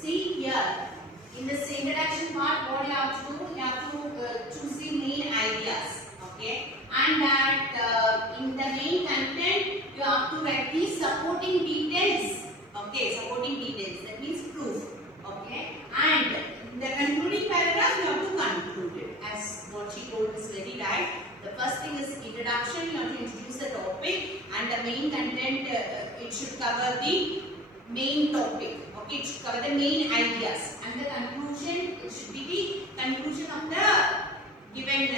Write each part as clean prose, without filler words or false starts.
see here, in this introduction part, what you have to do, you have to choose the main ideas, okay? And that in the main content, you have to write the supporting details, okay? Supporting details, that means proof, okay? And in the concluding paragraph, you have to conclude it. As what she told is very right. The first thing is introduction, you have to introduce the topic, and the main content, it should cover the main topic, okay? It should cover the main ideas. And the conclusion, it should be the conclusion of the given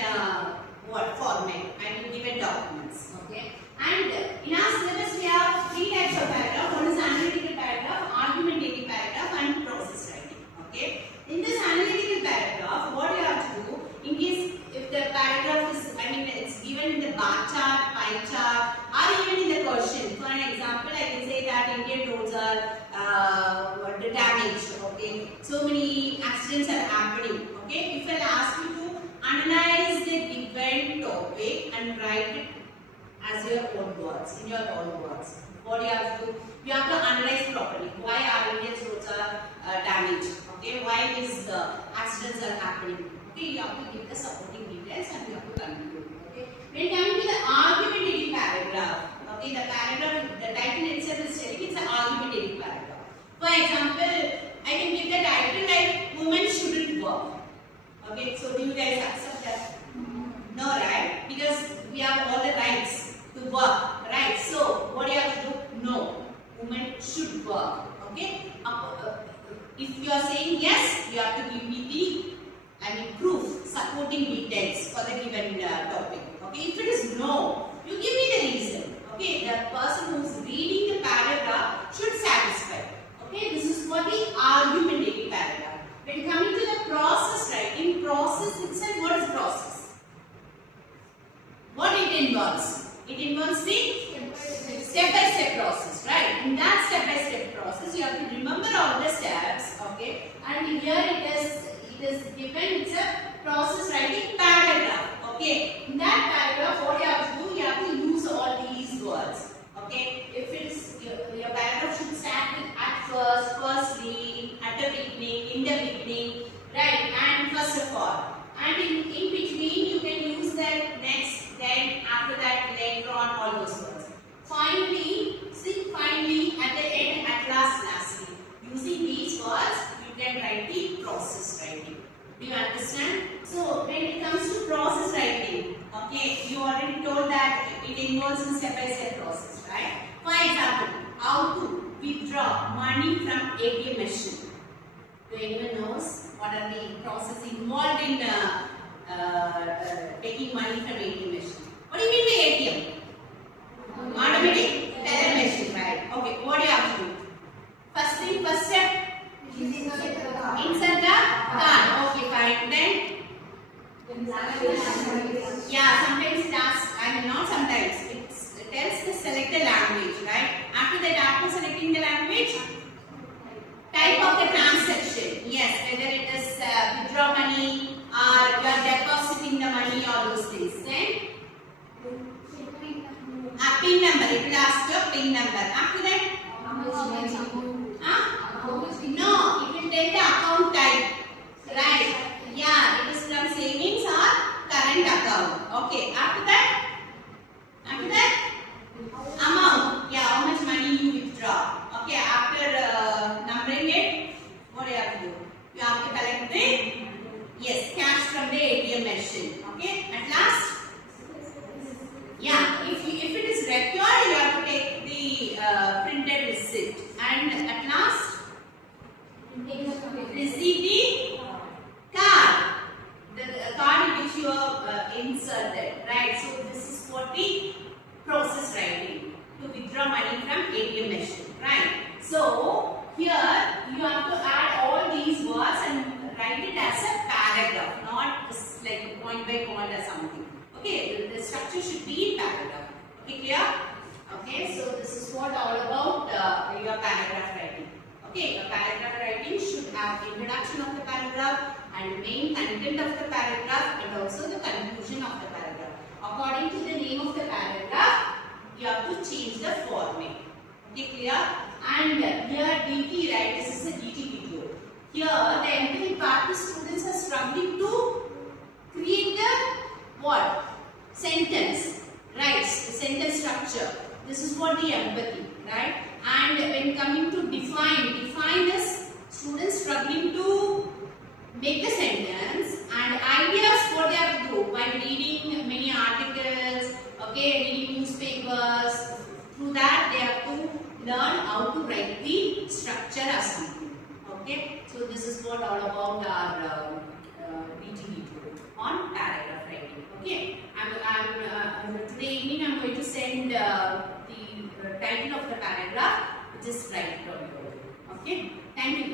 format and given documents, okay? And in our syllabus, we have three types of paragraph. One is analytical paragraph, argumentative paragraph, and process writing, okay? In this analytical paragraph, what you have to do, in case if the paragraph is, it's given in the bar chart, pie chart, or even in the question. For an example, I can say that Indian roads are damaged, okay? So many accidents are happening, okay? If I ask you to analyze the given topic and write it as your own words, in your own words, what you have to do? You have to analyze properly. Why our Indian roads are damaged? Okay, why these accidents are happening? Okay, you have to give the supporting details and you have to conclude. Okay, when coming to the argumentative paragraph, okay, the paragraph, the title itself is telling it's an argumentative paragraph. For example, I can give the title like "Women shouldn't work." Okay, so do you guys accept that? No, right? Because we have all the rights to work, right? So what do you have to do? No, women should work. Okay. If you are saying yes, you have to give me the proof, supporting details for the given topic. Okay. If it is no, you give me the reason. Okay. The person who is reading the paragraph should satisfy. Okay. This is for the argumentative paragraph. When coming to the process writing, process itself, what is process? What it involves? It involves the step-by-step process, right? In that step-by-step process, you have to remember all the steps, okay? And here it is given, it's a process writing paragraph, okay? In that paragraph, what you have to do, you have to use all these words, okay? If it is, your paragraph should start with at first, firstly, at the beginning, in the beginning, right? And first of all. And in between, you can use that next, then, after that, later on, all those words. Finally, at the end, at last, lastly. Using these words, you can write the process writing. Do you understand? So, when it comes to process writing, okay, you already told that it involves a step-by-step process, right? For example, how to withdraw money from ATM machine. Do anyone knows what are the process involved in taking money from ATM machine? What do you mean by ATM? Automatic teller machine, right? Okay, what do you have to do? First thing, first step. Insert the card. Okay, fine. Then, yeah, sometimes it asks, not sometimes. It tells to select the language, right? After that, after selecting the language, type of the transaction. Yes, whether it is withdraw money or you are depositing the money or those things. Then, PIN number. It will ask your PIN number. After that, no, it will take the account type. Right? Yeah, it is from savings or current account. Okay. After that, amount. Yeah, how much money you withdraw. Okay. After numbering it, what do you have to do? You have to collect the cash from the ATM machine. Okay. At last. Yeah, if it is required, you have to take the printed receipt. And at last, receive the card. The card which you have inserted, right? So this is for the process writing to withdraw money from ATM machine, right? So here you have to add all these words and write it as a paragraph, not just like point by point or something. Okay, the structure should be in paragraph. Okay, clear? Okay, so this is what all about your paragraph writing. Okay, your paragraph writing should have introduction of the paragraph and main content of the paragraph and also the conclusion of the paragraph. According to the name of the paragraph, you have to change the format. Okay, clear? And here DT, right? This is a DT video. This is what the empathy, right? And when coming to define is students struggling to make the sentence, and ideas what they have to do by reading many articles, okay, reading newspapers. Through that they have to learn how to write the structure or something. Okay, so this is what all about our DTD on paragraph writing. Okay, today evening I'm going to send the title of the paragraph. Just write it down. Okay, thank you.